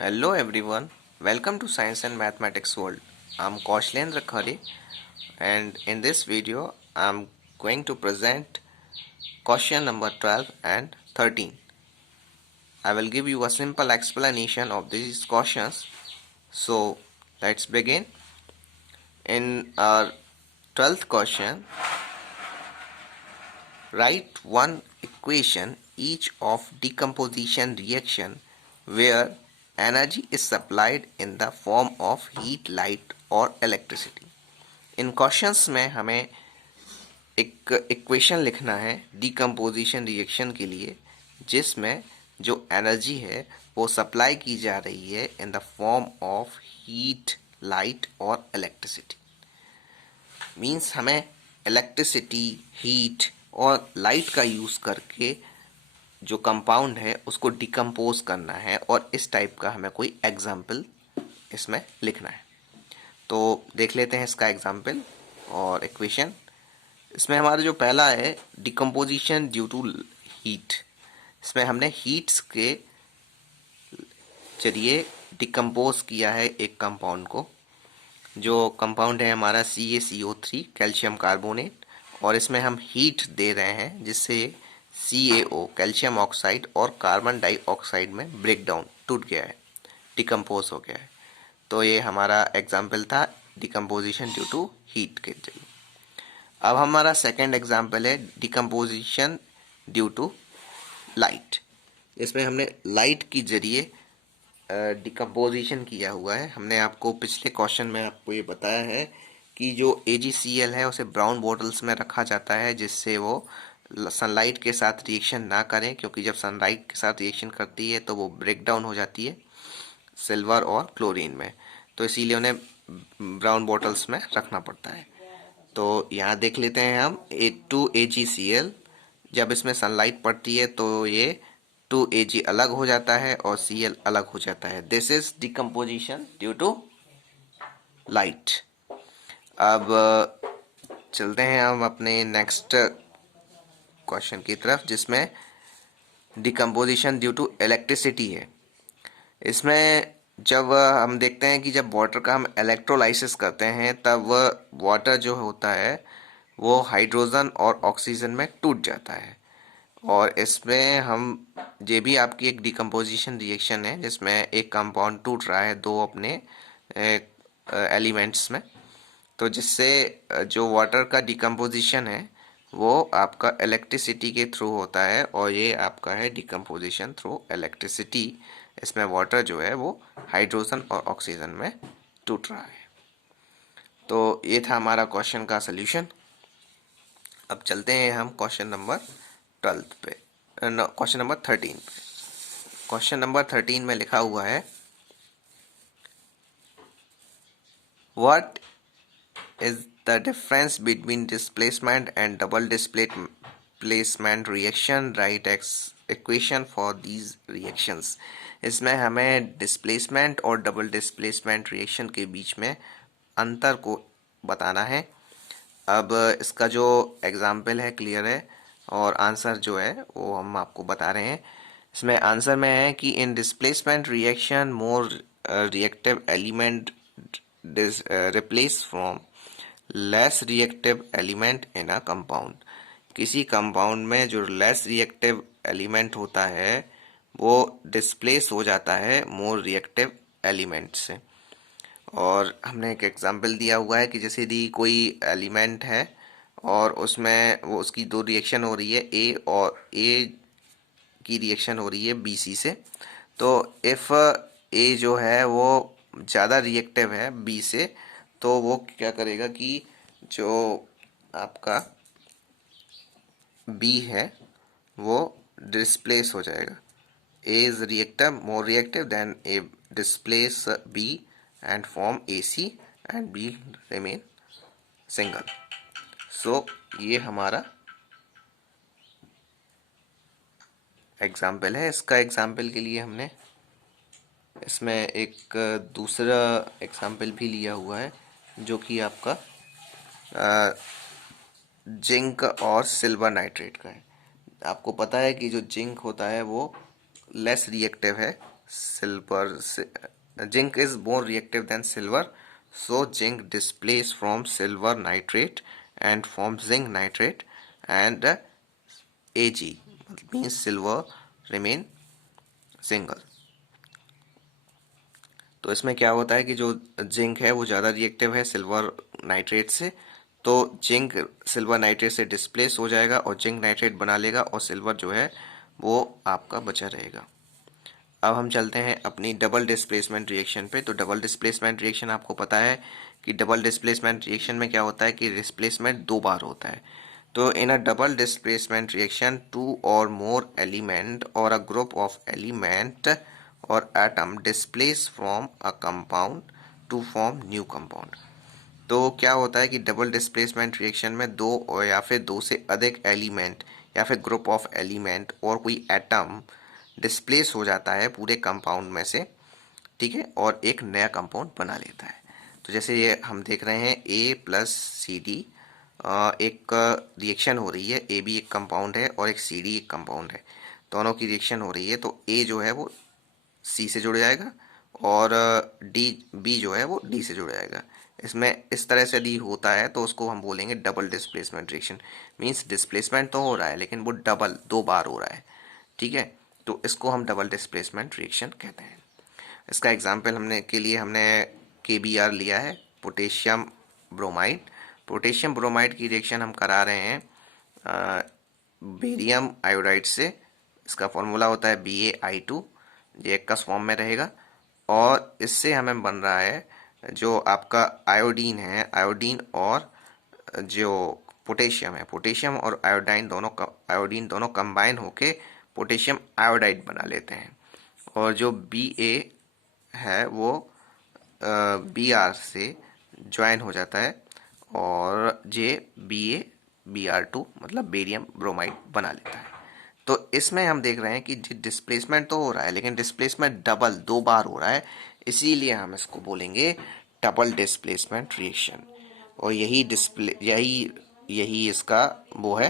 Hello everyone, welcome to Science and Mathematics World. I'm Kaushlendra Khare, and in this video I'm going to present question number 12 and 13. I will give you a simple explanation of these questions. So let's begin. In our 12th question, write one equation each of decomposition reaction where energy is supplied in the form of heat, light और electricity. इन questions में हमें एक equation लिखना है decomposition reaction के लिए जिसमें जो एनर्जी है वो सप्लाई की जा रही है in the form of heat, light और इलेक्ट्रिसिटी। मींस हमें इलेक्ट्रिसिटी, हीट और लाइट का यूज़ करके जो कंपाउंड है उसको डिकम्पोज करना है और इस टाइप का हमें कोई एग्जाम्पल इसमें लिखना है। तो देख लेते हैं इसका एग्जाम्पल और इक्वेशन। इसमें हमारा जो पहला है डिकम्पोजिशन ड्यू टू हीट, इसमें हमने हीट्स के जरिए डिकम्पोज किया है एक कंपाउंड को। जो कंपाउंड है हमारा CaCO3 कैल्शियम कार्बोनेट, और इसमें हम हीट दे रहे हैं जिससे CaO कैल्शियम ऑक्साइड और कार्बन डाइऑक्साइड में ब्रेक डाउन टूट गया है, डिकम्पोज हो गया है। तो ये हमारा एग्जाम्पल था डिकम्पोजिशन ड्यू टू हीट के जरिए। अब हमारा सेकेंड एग्जाम्पल है डिकम्पोजिशन ड्यू टू लाइट। इसमें हमने लाइट की जरिए डिकम्पोजिशन किया हुआ है। हमने आपको पिछले क्वेश्चन में आपको ये बताया है कि जो AgCl है उसे ब्राउन बॉटल्स में रखा जाता है जिससे वो सनलाइट के साथ रिएक्शन ना करें, क्योंकि जब सनलाइट के साथ रिएक्शन करती है तो वो ब्रेक डाउन हो जाती है सिल्वर और क्लोरीन में, तो इसीलिए उन्हें ब्राउन बॉटल्स में रखना पड़ता है। तो यहाँ देख लेते हैं हम A2AgCl, जब इसमें सनलाइट पड़ती है तो ये 2Ag अलग हो जाता है और Cl अलग हो जाता है। This is decomposition due to light. अब चलते हैं हम अपने नेक्स्ट क्वेश्चन की तरफ जिसमें डिकम्पोजिशन ड्यू टू इलेक्ट्रिसिटी है। इसमें जब हम देखते हैं कि जब वाटर का हम इलेक्ट्रोलाइसिस करते हैं तब वाटर जो होता है वो हाइड्रोजन और ऑक्सीजन में टूट जाता है, और इसमें हम ये भी आपकी एक डिकम्पोजिशन रिएक्शन है जिसमें एक कंपाउंड टूट रहा है दो अपने एलिमेंट्स में, तो जिससे जो वाटर का डिकम्पोजिशन है वो आपका इलेक्ट्रिसिटी के थ्रू होता है, और ये आपका है डिकम्पोजिशन थ्रू इलेक्ट्रिसिटी। इसमें वाटर जो है वो हाइड्रोजन और ऑक्सीजन में टूट रहा है। तो ये था हमारा क्वेश्चन का सल्यूशन। अब चलते हैं हम क्वेश्चन नंबर 12 पे, क्वेश्चन नंबर 13 पे। क्वेश्चन नंबर 13 में लिखा हुआ है what is the difference between displacement and double displacement reaction, right equation for these reactions. इसमें हमें डिस्प्लेसमेंट और डबल डिस्प्लेसमेंट रिएक्शन के बीच में अंतर को बताना है। अब इसका जो एग्जाम्पल है क्लियर है और आंसर जो है वो हम आपको बता रहे हैं। इसमें आंसर में है कि इन displacement reaction more reactive element replace from less reactive element in a compound. किसी कंपाउंड में जो लेस रिएक्टिव एलिमेंट होता है वो डिस्प्लेस हो जाता है मोर रिएक्टिव एलिमेंट से। और हमने एक एग्जांपल दिया हुआ है कि जैसे यदि कोई एलिमेंट है और उसमें वो उसकी दो रिएक्शन हो रही है, ए और ए की रिएक्शन हो रही है BC से, तो इफ़ ए जो है वो ज़्यादा रिएक्टिव है बी से, तो वो क्या करेगा कि जो आपका बी है वो डिस्प्लेस हो जाएगा। A is reactive, more reactive, then A displace B and form AC and B remain single. So ये हमारा एग्जाम्पल है। इसका एग्जाम्पल के लिए हमने इसमें एक दूसरा एग्जाम्पल भी लिया हुआ है जो कि आपका जिंक और सिल्वर नाइट्रेट का है। आपको पता है कि जो जिंक होता है वो लेस रिएक्टिव है silver, zinc is more reactive than silver, so zinc displace from silver nitrate and form zinc nitrate, and Ag means silver remain single. तो इसमें क्या होता है कि जो जिंक है वो ज़्यादा रिएक्टिव है सिल्वर नाइट्रेट से, तो जिंक सिल्वर नाइट्रेट से डिस्प्लेस हो जाएगा और जिंक नाइट्रेट बना लेगा और सिल्वर जो है वो आपका बचा रहेगा। अब हम चलते हैं अपनी डबल डिस्प्लेसमेंट रिएक्शन पे। तो डबल डिस्प्लेसमेंट रिएक्शन आपको पता है कि डबल डिस्प्लेसमेंट रिएक्शन में क्या होता है कि डिस्प्लेसमेंट दो बार होता है। तो in a double displacement reaction two और मोर एलिमेंट और अ ग्रुप ऑफ एलिमेंट और atom displace from a compound to form new compound. तो क्या होता है कि डबल डिस्प्लेसमेंट रिएक्शन में दो और या फिर दो से अधिक एलिमेंट या फिर ग्रुप ऑफ एलिमेंट और कोई एटम डिस्प्लेस हो जाता है पूरे कंपाउंड में से, ठीक है, और एक नया कंपाउंड बना लेता है। तो जैसे ये हम देख रहे हैं ए प्लस सी डी, एक रिएक्शन हो रही है, ए भी एक कंपाउंड है और एक सी डी एक कंपाउंड है, दोनों की रिएक्शन हो रही है। तो ए जो है वो सी से जुड़ जाएगा और डी बी जो है वो डी से जुड़ जाएगा। इसमें इस तरह से यदि होता है तो उसको हम बोलेंगे double displacement reaction. Means displacement तो हो रहा है लेकिन वो डबल दो बार हो रहा है, ठीक है, तो इसको हम डबल डिस्प्लेसमेंट रिएक्शन कहते हैं। इसका एग्जाम्पल हमने KBr लिया है, पोटेशियम ब्रोमाइड। पोटेशियम ब्रोमाइड की रिएक्शन हम करा रहे हैं बेरियम आयोडाइड से। इसका फॉर्मूला होता है BaI2, ये एक्कस फॉर्म में रहेगा, और इससे हमें बन रहा है जो आपका आयोडीन है, आयोडीन और जो पोटेशियम है, पोटेशियम और आयोडीन दोनों कंबाइन होके पोटेशियम आयोडाइड बना लेते हैं। और जो Ba है वो Br से ज्वाइन हो जाता है और जे Br2 मतलब बेरियम ब्रोमाइड बना लेता है। तो इसमें हम देख रहे हैं कि डिस्प्लेसमेंट तो हो रहा है लेकिन डिस्प्लेसमेंट डबल दो बार हो रहा है, इसीलिए हम इसको बोलेंगे डबल डिस्प्लेसमेंट रिएक्शन। और यही इसका वो है